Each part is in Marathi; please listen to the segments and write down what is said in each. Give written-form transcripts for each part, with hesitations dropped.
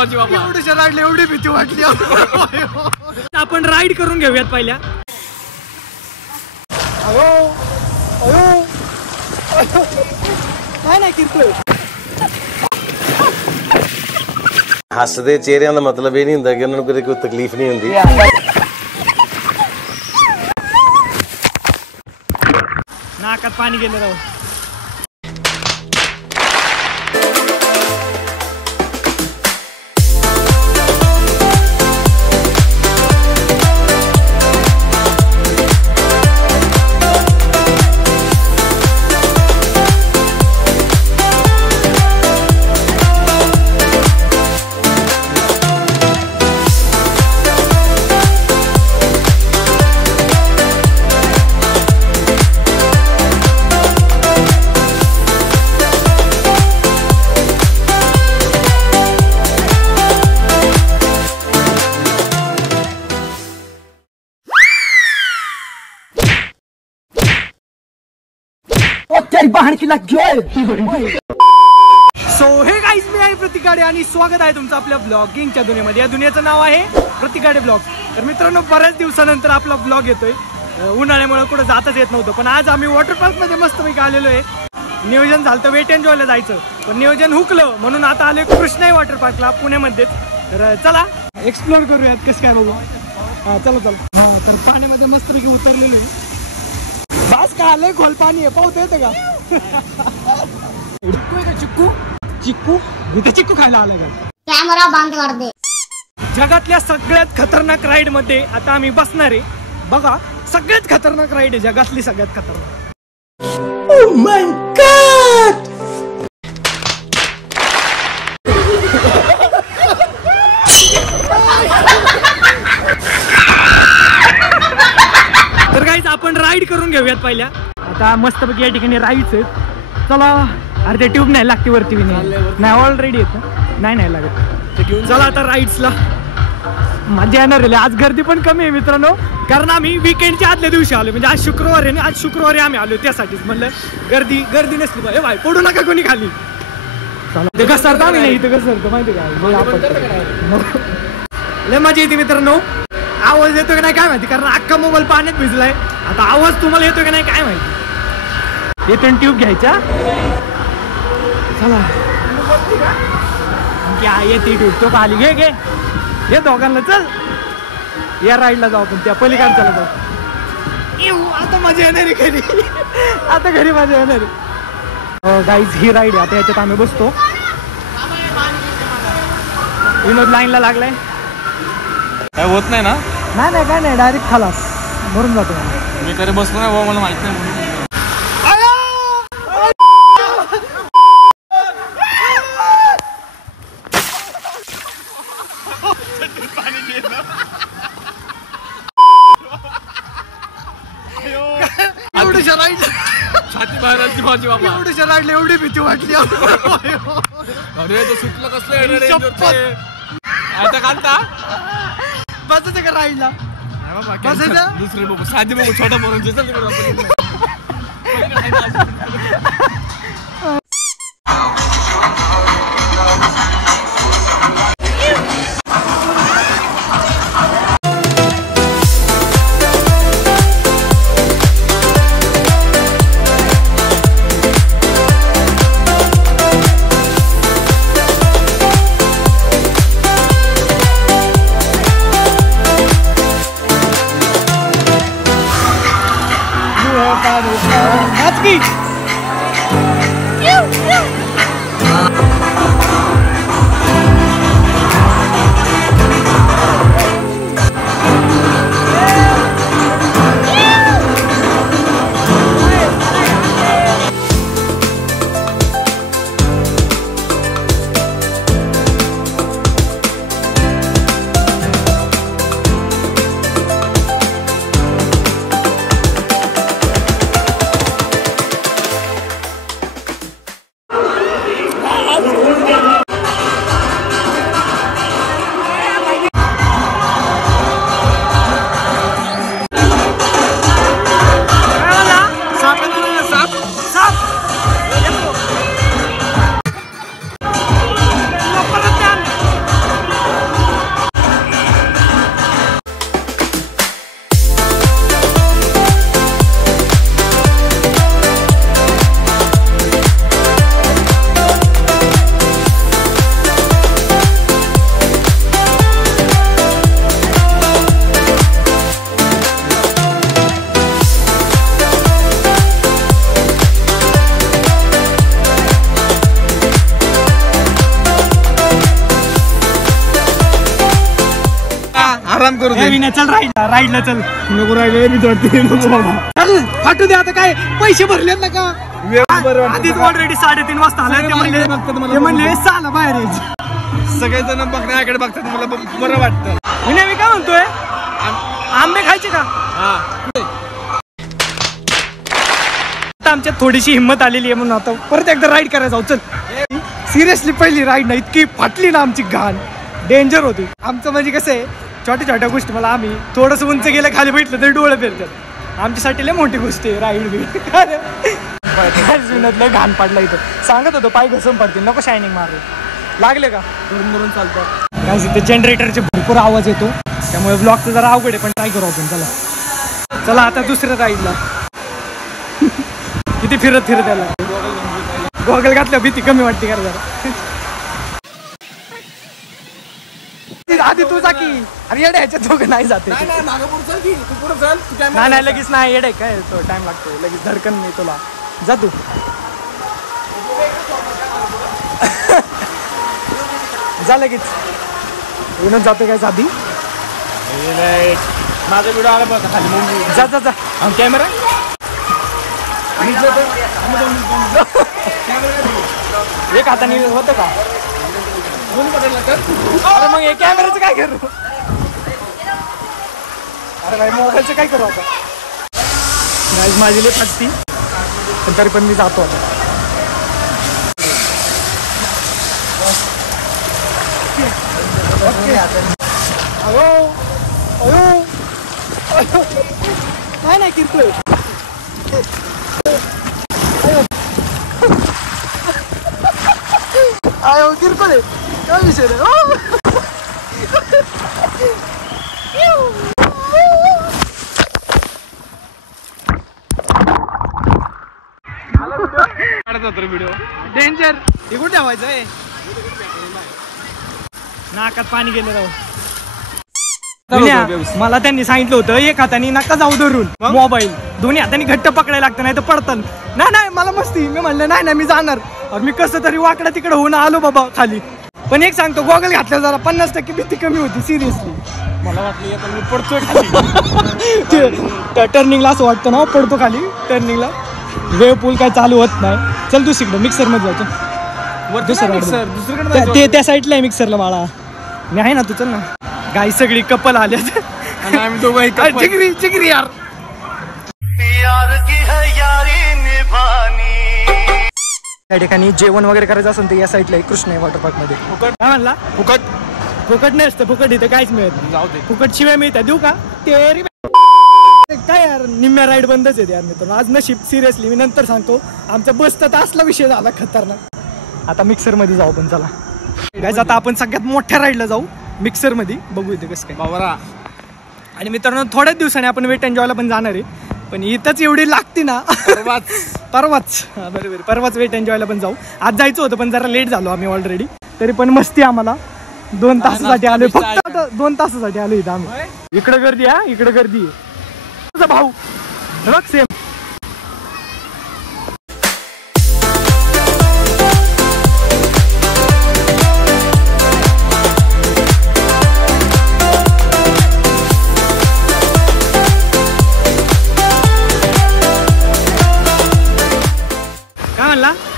माझी बाबा. एवढ्या राईडला एवढी भीती वाटली. आपण राईड करून घेऊयात पहिल्या. काय नाही किरकोळ. हसदे चेहरे का मतलब ये नहीं होता कि उन्होंने कोई तकलीफ नहीं होती. नाकात पाणी गेलं राव. सो हे गाईज, मी आहे प्रतीक गाडे आणि स्वागत आहे तुमचं आपल्या ब्लॉगिंगच्या दुनियेमध्ये. या दुनियेचं नाव आहे प्रतीक गाडे ब्लॉग. तर मित्रांनो, बऱ्याच दिवसानंतर आपला ब्लॉग येतोय. उन्हाळ्यामुळे कुठं जातच येत नव्हतं, पण आज आम्ही वॉटर पार्क मध्ये मस्तपैकी आलेलो आहे. नियोजन झालं तर वेट एन्जॉयला जायचं, पण नियोजन हुकलं म्हणून आता आलोय कृष्णाई वॉटर पार्कला पुण्यामध्ये. तर चला एक्सप्लोर करूयात कसं काय बघू. चला चला. तर पाण्यामध्ये मस्तपैकी उतरलेलो आहे. बास का आलंय, खोल पाणी आहे. पावत येतं का? चिक्कू चिक्कू इथे चिक्कू खायला आलं का? कॅमेरा बंद कर दे. जगातल्या सगळ्यात खतरनाक राईड मध्ये आता आम्ही बसणार आहे. बघा, सगळ्यात खतरनाक राईड आहे, जगातली सगळ्यात खतरनाक. Oh my God. तर गाईज, आपण राईड करून घेऊयात पहिल्या. आता मस्तपैकी या ठिकाणी राईड्स आहेत. चला. अरे ते ट्यूब नाही लागते वरती. नाही ऑलरेडी येत ना. नाही लागत. चला आता राईड्सला. मजा येणार आहे. आज गर्दी पण कमी आहे मित्रांनो, कारण आम्ही विकेंडच्या आदल्या दिवशी आलो. म्हणजे आज शुक्रवार आहे ना, आज शुक्रवारी आम्ही आलो. त्यासाठीच म्हणलं गर्दी नसली पाहिजे. भाई पडू नका कोणी खाली. चला ते घसरतो आम्ही. नाही इथं घसरतो माहिती का. लय मजा येते मित्रांनो. आवाज येतो की नाही काय माहिती, कारण अख्खा मोबाईल पाण्यात भिजलाय. आता आवाज तुम्हाला येतो की नाही काय माहिती. येतो ट्यूब घ्यायच्या. चला येते ट्यूब. तो खाली घे घे हे दोघांना. चल या राईडला जाऊ आपण, त्या पलीकडच्याला जाऊ. आता मजा येणार आहे घरी. आता घरी मजा येणार आहे. गाईज, ही राईड आहे. आता याच्यात आम्ही बसतो. विनोद लाईनला लागलाय. काय होत नाही ना? नाही काय नाही, डायरेक्ट खालास भरून जातो. मी कधी बसलो नाही बाबा, मला माहित नाही. छाती बाहेर आली माझी बाबा. एवढ्या राईडला एवढी भीती वाटली. अरे तो सुटलं कसलं आता काढता बसायचं का राईडला? बसायचं दुसरे बघू, साधी बघू, छोटा बघून आराम करू दे. विनय चल राईडला चल. नको राहिले मी चल फाटू दे आता. काय पैसे भरलेत ना का आधीच ऑलरेडी 3:30 वाजता आले. ते म्हणले साला बाहेर यायचं. सगळेजण बघण्याकडे बघतात मला बरं वाटतं. विनय मी काय म्हणतोय आंबे खायचे का. आता आमच्यात थोडीशी हिंमत आलेली आहे म्हणून आता परत एकदा राईड करायला जाऊ. चल सिरियसली पहिली राईड ना इतकी फाटली ना आमची घाण डेंजर होती. आमचं म्हणजे कसं आहे छोट्या छोट्या गोष्टी मला आम्ही थोडंसं उंच गेलं खाली भेटलं तरी डोळे फिरतात. आमच्यासाठी लय मोठी गोष्ट आहे राईड बी. लय घाण पडला इथं. सांगत होतो पाय घसम पडतील नको शायनिंग मारले. लागले का धरून चालतं. काय ते जनरेटरचे भरपूर आवाज येतो त्यामुळे ब्लॉकचं जरा अवघड आहे पण ट्राय करू आपण. चला आता दुसऱ्या राईडला. किती फिरत त्याला गॉगल घातल्या भीती कमी वाटते का जरा. आधी तू जा की. अरे येडे ह्याच्यात दोघं नाही जाते. नाही लगेच नाही येडे काय तो टाइम लागतो लगेच धडकन नाही तुला. जा तू. जा लगेच. विनोद जातो काय आधी. माझा व्हिडिओ आला बघा खाली. जा कॅमेरा. एक हाताने होतं का. अरे मग हे कॅमेराचं काय करू. अरे भाई मोबाईलचं काय करू आता. गाईज माझी लय फाटती पण तरी पण मी जातो आता. नाही किरतोय. आयो किरकोळ आहे काय विषय रे. Video danger. हे कुठे ठेवायचं आहे. नाकात पाणी गेलं राव. मला त्यांनी सांगितलं होतं एक हाताने नका जाऊ धरून मोबाईल दोन्ही हाताने घट्ट पकडायला लागतं नाही तर पडतं. नाही मला मस्ती. मी म्हणलं नाही मी जाणार. और मी कसं तरी वाकडा तिकडे होऊन आलो बाबा खाली. पण एक सांगतो गॉगल घातल्या जरा 50% भीती कमी होती सिरियसली. मला वाटलं मी पडतोय खाली. टर्निंगला असं वाटतं ना पडतो खाली टर्निंगला. वेव पूल काय चालू होत नाही. चल दुसरीकडे मिक्सर मध्ये जातो. दुसरीकडे त्या साईडला आहे मिक्सरला बाळा. मी आहे ना तू चल ना. गाई सगळी कपल आल्यात. आम्ही दोघं चिगरी यार. त्या ठिकाणी जेवण वगैरे करायचं असेल तर या साईडला कृष्ण आहे वॉटर पार्क मध्ये. काय म्हणला फुकट नसतं. फुकट इथं काहीच मिळत नाही. जाऊ दे. फुकट शिवाय मिळतात देऊ का ते. काय यार निम्म्या राईड बंदच आहे यार मित्रांनो. आज नशीब सिरियसली मी नंतर सांगतो. आमचा बसचा तर असला विषय झाला खतरनाक. आता मिक्सर मध्ये जाऊ पण चला गाईज. आता आपण सगळ्यात मोठ्या राईडला जाऊ मिक्सर मध्ये. बघू इथे कसं काय बाबरा. आणि मित्रांनो थोड्याच दिवसाने आपण वेट एन्जॉयला पण जाणार आहे. पण इथंच एवढी लागते ना. परवाच परवाच वेट एन्जॉयला पण जाऊ. आज जायचं होतं पण जरा लेट झालो आम्ही ऑलरेडी. तरी पण मस्ती आम्हाला 2 तासासाठी आलोय. फक्त 2 तासासाठी आलो इथं आम्ही. इकडे गर्दी आहे इकडे गर्दी आहे. तुझा भाऊ बघ सेम.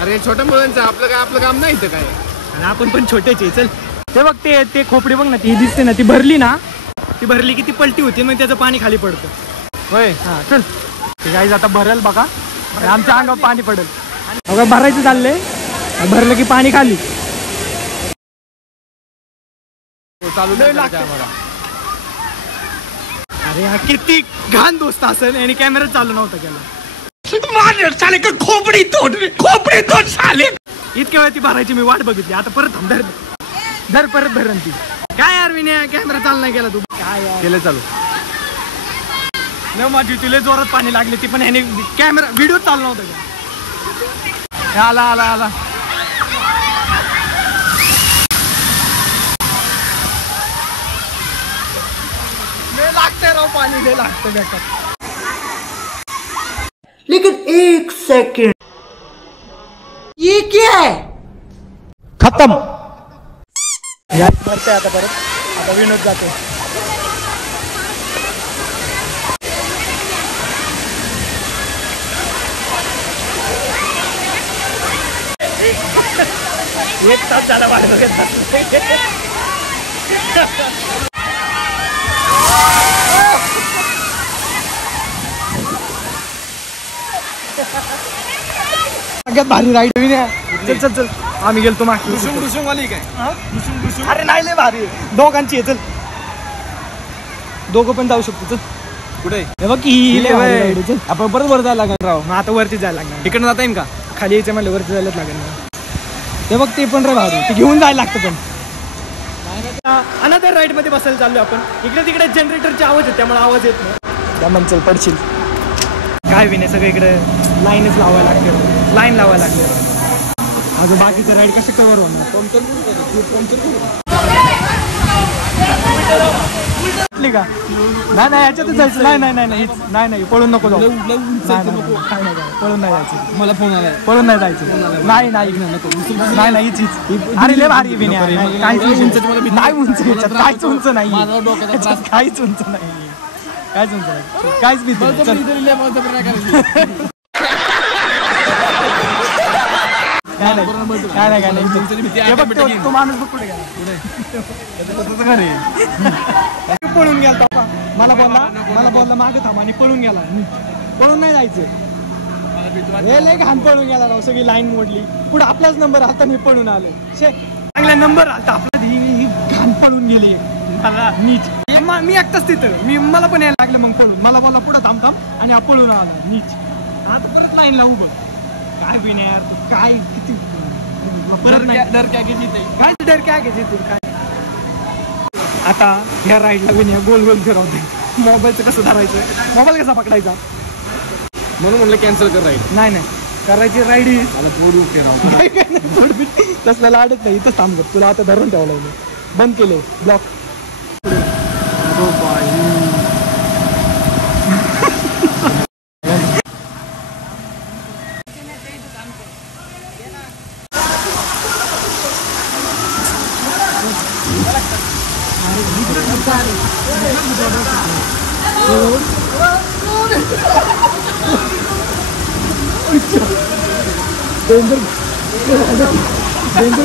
अरे छोट्या मुलांचं आपलं काम नाही इथं काय. आणि आपण पण छोटेच आहे. चल ते बघ ते खोपडी बघ ना ती दिसते ना ती भरली ना. ती भरली की ती पलटी होती मग त्याचं पाणी खाली पडतं. होय. हा चल ते गाईज आता भरेल बघा. आमच्या अंगावर पाणी पडेल. बघा भरायचं चाललंय. भरलं की पाणी खाली चालू अरे हा किती घाण दोस्त असेल आणि कॅमेरा चालू नव्हता केला. खोपडी तोड साले. इतक्या वेळ ती भरायची मी वाट बघितली. आता परत धर परत भरण ती. काय यार विनय कॅमेरा चालू नाही केला तू. काय केलं चालू न माझी तिला जोरात पाणी लागले. ती पण ह्याने कॅमेरा व्हिडिओ चालू नव्हता का. आला लागतंय राव पाणी लय लागतं बेकार. लेकिन 1 सेकंड ये क्या है. खत्म. भरते आता परत. आता विनोद जातो. एक तास झाला वाट बघत बसलोय. सगळ्यात भारी राईड होईल. चल चल चल आम्ही गेलतो मागच्या डुशुंग डुशुंग वाली काय अरे नाही लय भारी दोघांची आहे. चल दोघं पण जाऊ शकतो. चल कुठे हे बघ ही लय भारी ride आहे. चल आपण परत वर जायला लागणार राव. मग आता वरती जायला लागणार. तिकडनं जाता येईल का? खाली यायचं म्हणलं वरती जायलाच लागेल ना. ते बघ ते पण रे भारी ते घेऊन जायला लागतं. पण अनदर राईड मध्ये बसायला चाललो आपण. इकडे तिकडे जनरेटरचे आवाज आहे त्यामुळे आवाज येत नाही. त्यामुळे चल पडशील काय बी नाही. सगळं इकडे लाईनच लावायला लागते. लाईन लावायला लागते. अजून बाकीचं राईड कसं कव्हर होणार. का नाही नाही याच्यातच जायचं. नाही नाही नाही नाही नाही नाही पळून नको जाऊ. पळून नाही जायचं. मला फोन आलाय. पळून नाही जायचं. नाही नाही नाही नाही हीच अरे लय भारी बी नाही. काहीच नाही उंच याच्यात. काहीच उंच नाही. काहीच उंच नाही. काहीच उंच नाही. काहीच भीती तो माणूस बघ कुठे पळून गेला. मला बोलला मागे थांब आणि पळून गेला. पळून नाही जायचं. हे लय घाण पळून गेला राव. सगळी लाईन मोडली. पुढे आपलाच नंबर आलता. मी पळून आलो. चांगला नंबर आलता आपला. ही घाण पळून गेली मला नीच. मी एकटाच तिथं. मला पण यायला लागलं. मग पळून मला बोलला पुढे थांब थांब आणि पळून आलो नीच. आता परत लाईनला उभं. काय बी नाही यार. काय किती डर क्या घ्यायची काय. आता ह्या राईडला बी गोल गोल फिरवते. मोबाईलचं कसं धरायचं. मोबाईल कसा पकडायचा म्हणून म्हणलं कॅन्सल कर राईड. नाही नाही करायची राईड. मला पोरू तसला लाडत नाही. इथंच थांब कर. तुला आता धरून ठेवलं. बंद केलं ब्लॉक.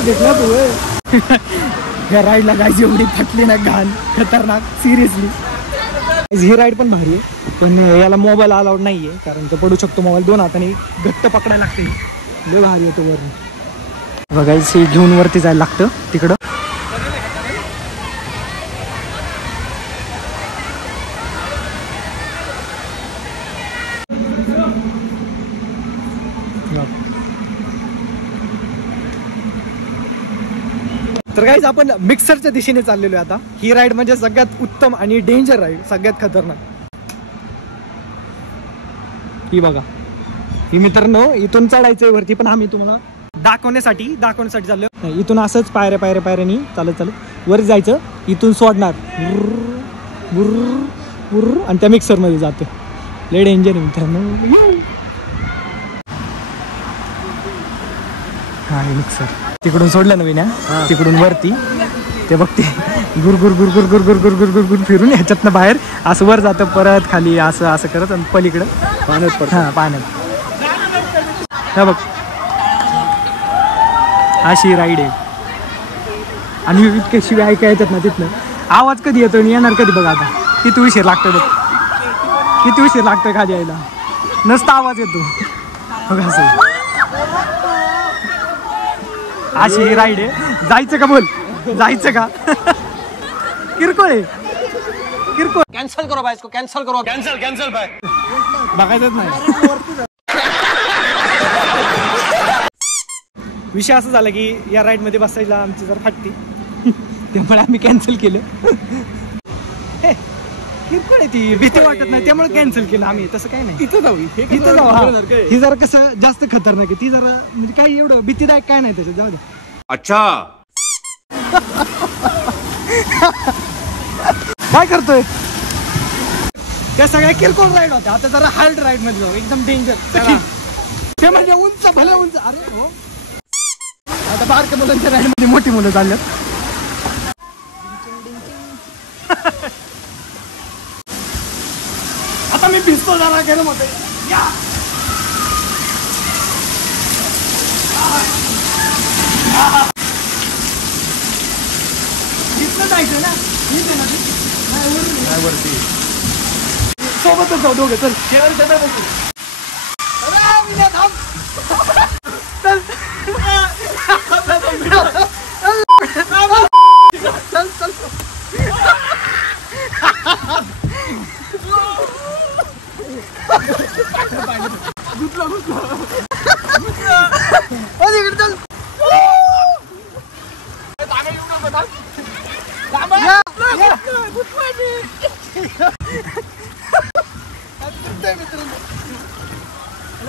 देखला तू या राईडला गायची एवढी फाटली ना घाण खतरनाक. सिरियसली ही राईड पण भारी आहे. पण याला मोबाईल अलाउड नाही आहे. कारण तो पडू शकतो. मोबाईल 2 हाताने घट्ट पकडायला लागते. लय भारी आहे तो. वर बघा हे घेऊन वरती जायला लागतं तिकडं. तर गाईज आपण मिक्सरच्या दिशेने चाललेलो आहे आता. ही राईड म्हणजे सगळ्यात उत्तम आणि डेंजर राईड. सगळ्यात खतरनाक. ही बघा ही मित्रांनो इथून चढायचंय वरती. पण आम्ही तुम्हाला दाखवण्यासाठी चाललो. इथून असंच पायऱ्यानी चालत वर जायचं. इथून सोडणार आणि त्या मिक्सर मध्ये जातं. लय डेंजर आहे मित्रांनो. हा हे मिक्सर तिकडून सोडलं नवीन. तिकडून वरती ते बघते गुर गुर गुर गुर गुर गुर गुर गुर गुर गुर फिरून ह्याच्यातनं बाहेर असं वर जातं. परत खाली असं असं करत आणि पलीकडं पाण्यात पडत. हा पाण्यात. हा बघ अशी राईड आहे. आणि इतके शिवाय ऐका येतात ना तिथनं. आवाज कधी येतो आणि येणार कधी बघा. आता किती उशीर लागतो बघ. किती उशीर लागतोय खाली यायला. नसता आवाज येतो बघ. असं अशी ही राईड आहे. जायचं का बोल. जायचं का. किरकोळ आहे. किरकोळ. कॅन्सल करो भाई इसको. कॅन्सल करो. कॅन्सल भाई. बघायचंच नाही. विषय असं झाला की या राईड मध्ये बसायला आमची जर फाटती. त्यामुळे आम्ही कॅन्सल केलं. किरकोळ आहे ती. भीती वाटत नाही त्यामुळे कॅन्सल केलं आम्ही. तसं काही नाही. इथं जाऊ. इथं जाऊ. ही जरा कसं जास्त खतरनाक आहे. ती जरा म्हणजे काही एवढं भीतीदायक काय नाही त्याच्यात. जाऊ द्या. अच्छा काय करतोय. त्या सगळ्या किरकोळ राईड होत्या. आता जरा हार्ड राईड मध्ये जाऊ. एकदम डेंजर. ते म्हणजे उंच भले उंच. अरे हो आता बारक्या मुलांच्या राईड मध्ये मोठी मुलं चालल्यात. आता मी भिजतो जरा गरम होते. जायचं ना नाही वरती सोबतच जाऊ दोघे चल चल चल चल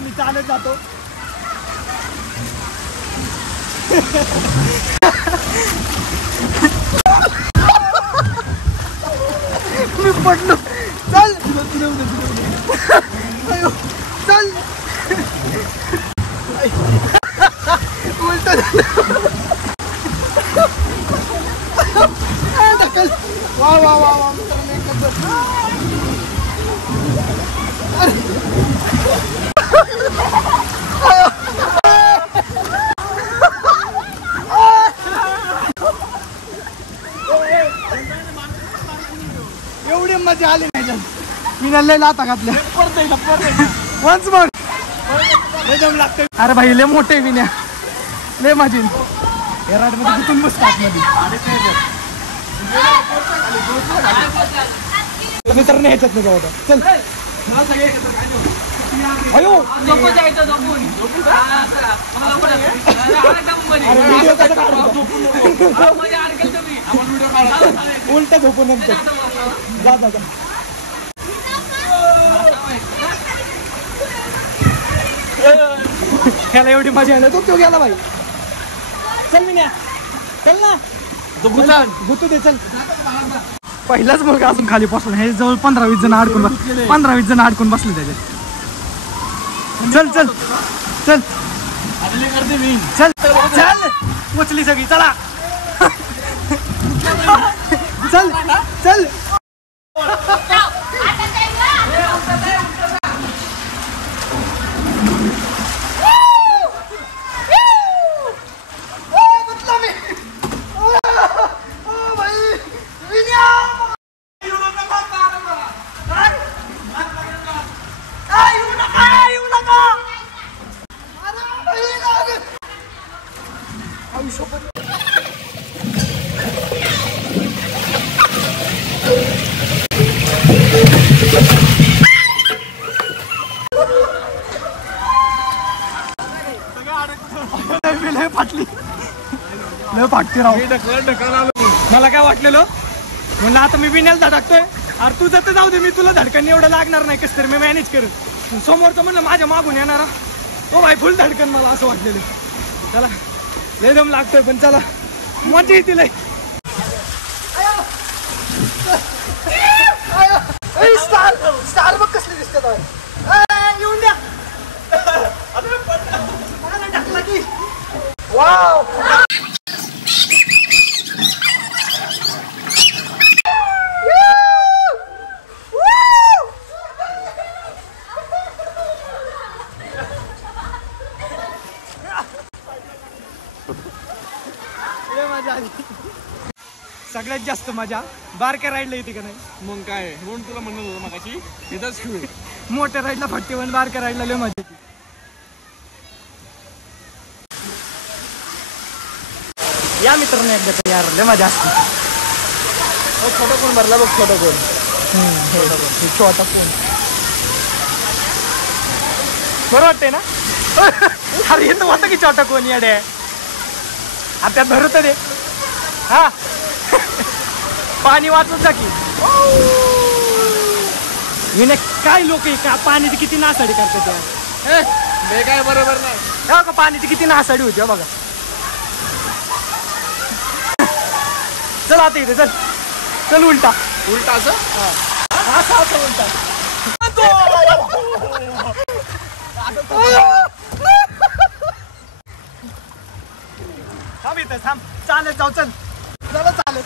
मी चालत जातो मी पडलो चल चल उलट ढकल वा वा वा वा एवढी मजा आली नाही मी लय लाता घातल्या वन्स मोर दम लागते अरे भाई लय मोठे विन्या लय माझी हेराड मध्ये कुठून बसतात मध्ये मित्रांनी ह्याच्यात नाही जाऊ चल अयो व्हिडिओ कसा काढतो उलट झोपून नंतर जा जा जा ह्याला एवढी मजा आहे ना तो गेला भाई चल मी चल ना तो गुतू दे चल पहिलाच मुलगा अजून खाली बसला हे जवळ 15-20 जण अडकून 15-20 जण अडकून बसले त्याच्यात चल चल चल चल चल उचली सगळी चला चल चल फाटली लय फाटते राव मला काय वाटलेलं म्हणलं आता मी बिन्याला धडकतोय अरे तू जात जाऊ दे मी तुला धडकन एवढं लागणार नाही कस तरी मी मॅनेज करेन समोरचं म्हणलं माझ्या मागून येणारा तो भाई फुल धडकन मला असं वाटलेलं चला लय दम लागतोय पण चला मजा येते लय स्टार बघ कसली दिसते येऊन द्या टाकला की वाव मजा आली सगळ्यात जास्त मजा बारक्या राईडला येते का नाही मग काय म्हणून तुला म्हणत होतं मगाशी इथंच खेळ मोठ्या राईडला फट्टी पण बारक्या राईडला लय मजा येते या मित्रांनो एकदा तरी यार लय मजा असते छोटा कोण भरला बघ छोटा कोण छोटा कोण बरं वाटतंय ना अरे हे तर होतं की छोटा कोण याडे आता त्यात भरत दे हा पाणी वाचत जा की हिने काय लोक का पाण्याची किती नासाडी करतात यार हे काय बरोबर नाही का पाण्याची किती नासाडी होती बघा चल आता इथे चल चल उलटा उलटा असं असं उलटा थांब इथं थांब चालत जाऊ चल चला चालत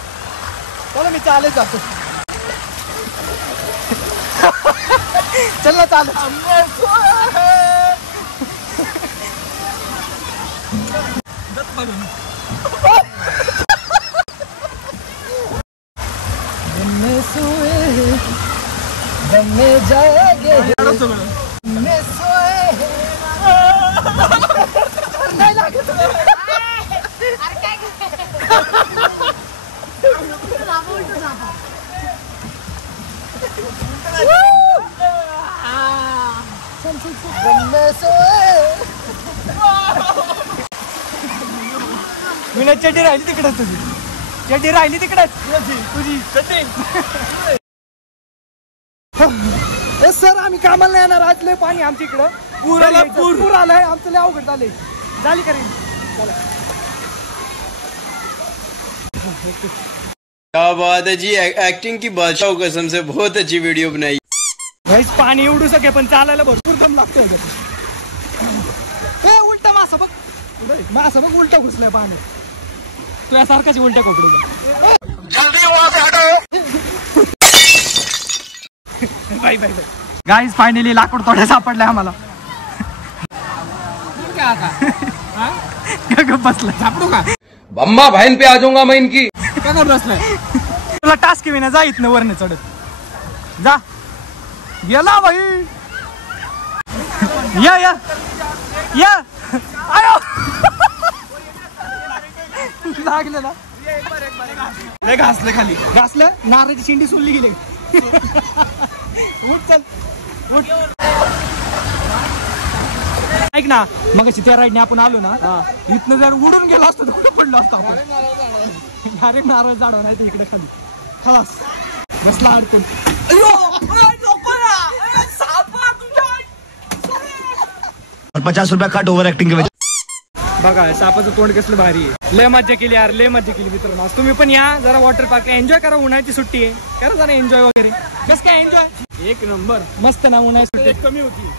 चला मी चालत जातो चल ना चालत मी चड्डी राहिली तिकडे, तुझी चड्डी राहिली तिकडे, तुझी चड्डी. सर आम्ही कामाला नाही येणार आज, लय पाणी आमच्या इकडं, पूर आलाय, आमचं लय अवघड झालंय. झाली करेन. क्या बात है जी, एक्टिंग की बादशाह कसम से बहुत अच्छी वीडियो बनाई. पाणी उडू सके पण चालायला भरपूर दम लागतोय. उलटा मासा बघ, मासा बघ उलटा घुसलाय पाणी, तुझ्यासारखाच उलट्या कोकडी. Bye bye bye. Guys finally लाकूड तोड्या सापडलाय आम्हाला. बसलाय सापडू का? बम्मा बहन पे आ जाऊंगा मैं इनकी. काय बसलाय? तुला टास्क विना जा इथनं वरनं चढत जा. गेला भाई. या या या. आयो लागले ना, लय घासले खाली, घासलं. नारळाची शिंडी सोडली गेली. उठ चल उठ. ऐक ना, मग त्या राईडने आपण आलो ना, इथनं जर उडून गेलो असतो तर कुठे पडलो असतो आपण. डायरेक्ट नारळ झाडवा नाही तर इकडे खाली खलास बसला अडकून. ₹50 कट ओव्हर ऍक्टिंग के वजह. बघा सापाचं तोंड कसलं भारी आहे. लय मज्जा केली यार, लय मज्जा केली मित्रांनो. तुम्ही पण या जरा वॉटर पार्क एन्जॉय करा. उन्हाळ्याची सुट्टी आहे, करा जरा एन्जॉय वगैरे. कसं काय एन्जॉय? एक नंबर मस्त ना. उन्हाळ्याची सुट्टी कमी होती,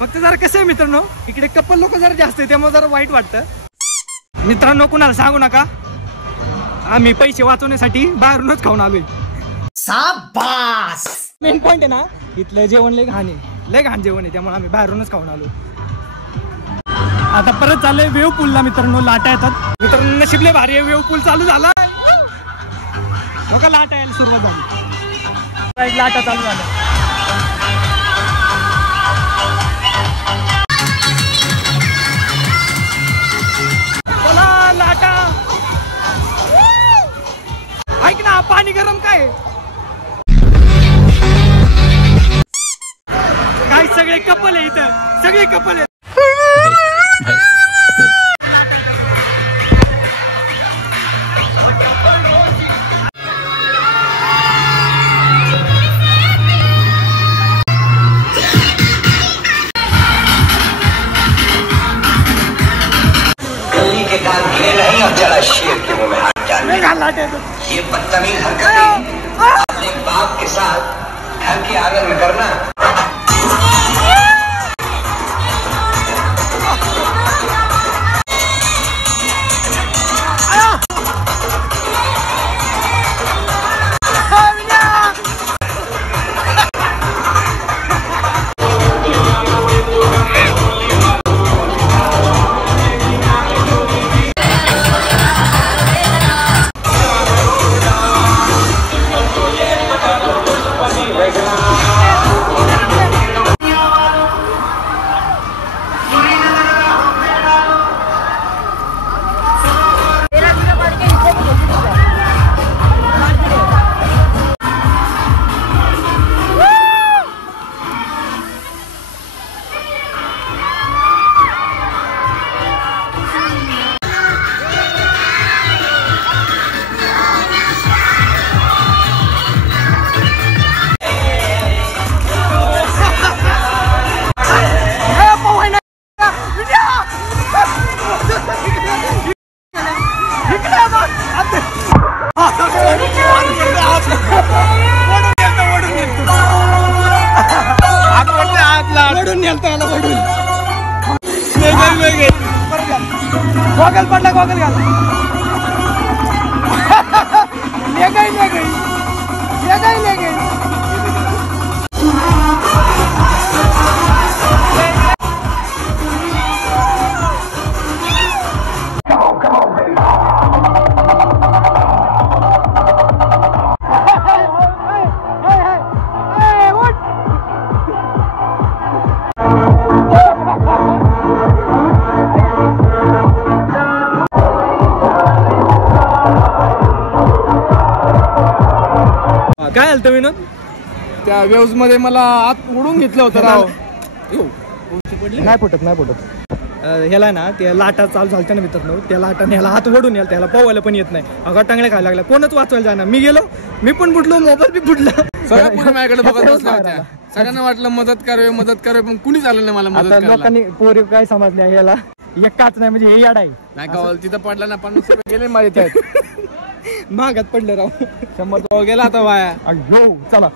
फक्त जरा कसं आहे मित्रांनो, इकडे कपल लोक जरा जास्त आहे, त्यामुळे जरा वाईट वाटतं. मित्रांनो कुणाला सांगू नका, आम्ही पैसे वाचवण्यासाठी बाहेरूनच खाऊन आलोय. शाबास. मेन पॉइंट आहे ना, इथलं जेवण लय घाण आहे, लय घाण जेवण आहे, त्यामुळे आम्ही बाहेरूनच खाऊन आलो. आता परत चाललोय वेव पूलला मित्रांनो. लाटा येतात मित्रांनो, नशीबले भारी आहे, वेव पूल चालू झाला. बघा लाटा यायला सुरुवात झाली, लाटा चालू झाल्या. चला लाटा. ऐक ना, पाणी गरम काय काय. सगळे कपल आहे इथं, सगळे कपल आहे. गली के कान गिरे नहीं और चला शेर के मुंह में हाथ डाल. ये बदतमीज हरकतें अपने बाप के साथ घर के आंगन में करना. गॉगल पडला, गॉगल घाल. ले गई ले गई ले गई ले गई. झालं विनोद? त्या वेव्स मध्ये मला आत उडून घेतलं होतं राव. नाही फुटत ह्याला ना त्या लाटा चालू झालत्या ना मित्रांनो, त्या लाटाने ह्याला हात ओढून याल, त्याला पोवायला पण येत नाही. अगं टांगड्या खायला लागला, कोणच वाचवायला जाणार. मी गेलो, मी पण फुटलो, मोबाईल बी फुटला. सगळ्या पुढे माझ्याकडे बघत बसल्या होत्या. सगळ्यांना वाटलं मदत करावे पण कुणीच आलं नाही मला मदत आता करायला. लोकांनी पोरी काय समजल्या ह्याला एक काच नाही म्हणजे हे याड आहे. नाही का तिथं पडला ना 50 रुपये गेले माझे त्यात. महागात पडलं राव. 100 रुपये गेला आता वाया. अयो चला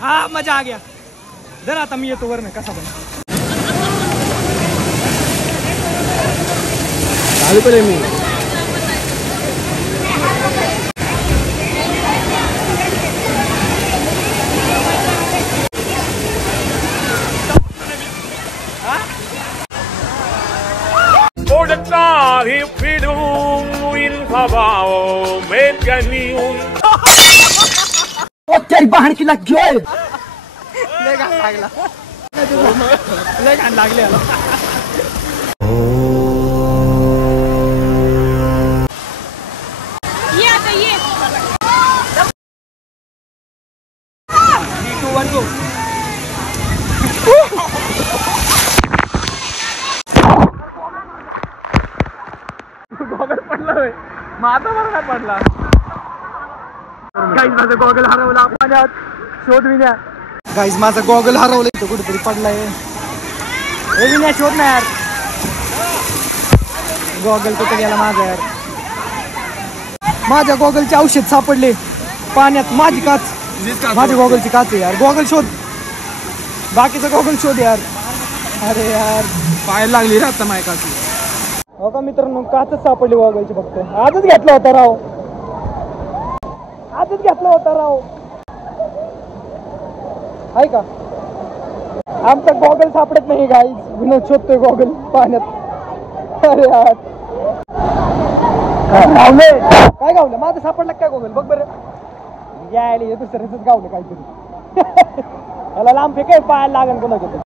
हा मजा आ गया. जर आता मी येतो वरनं कसा पण चालू करे मी. तेरी बहन की लग गई. लय घाण लागले याला. पडला. माझं गॉगल हरवला पाण्यात, शोध विन्या. गाईज माझा गॉगल हरवलाय, तो कुठेतरी पडलाय. विन्या शोध ना यार, गॉगल कुठे गेला माझा यार. माझ्या गॉगलचे औषध सापडले पाण्यात. माझी काच, माझ्या गॉगलची काच आहे यार. गॉगल शोध, बाकीचा गॉगल शोध यार. अरे यार पाय लागली रे आता माझ्या काची. हो का मित्रांनो, काचच सापडली गॉगलची फक्त. आजच घेतला होता राव, आजच घेतला होता राव. आहे का आमचा गॉगल सापडत नाही गाईज. विनोद शोधतोय गॉगल पाण्यात. अरे यार गावले, काय गावलं माझं सापडलं काय गॉगल? बघ बरं, यायला हे दुसऱ्याच गावलं काहीतरी. त्याला लांब फेकाय, पायाला लागेल कोणाचं.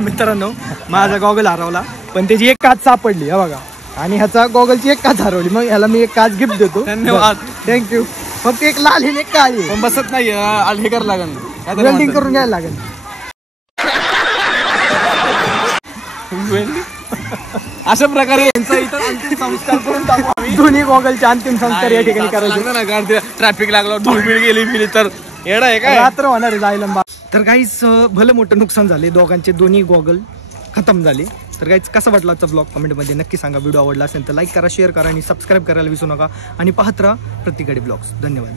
मित्रांनो माझा गॉगल हरवला, पण त्याची एक काच सापडली हे बघा. आणि ह्याचा गॉगलची एक काच हरवली. मग ह्याला मी एक काच गिफ्ट देतो. धन्यवाद. थँक्यू. फक्त एक लाल आणि एक काळी. पण बसत नाही, हे कर लागेल, वेल्डिंग करून घ्यायला लागेल. अशा प्रकारे यांचा इथं अंतिम संस्कार करून टाकू आम्ही. दोन्ही गॉगलचे अंतिम संस्कार या ठिकाणी करायचे. ट्रॅफिक लागलं, धूळबीळ गेली तर येडा आहे काय. रात्र होणार आहे जायला. तर काहीच भलं मोठं नुकसान झाले, दोघांचे दोन्ही गॉगल खतम झाले. तर काहीच कसा वाटला आजचा ब्लॉग कमेंटमध्ये नक्की सांगा. व्हिडिओ आवडला असेल तर लाईक करा, शेअर करा आणि सबस्क्राईब करायला विसरू नका. आणि पाहत राहा प्रतिगाडी ब्लॉग्स. धन्यवाद.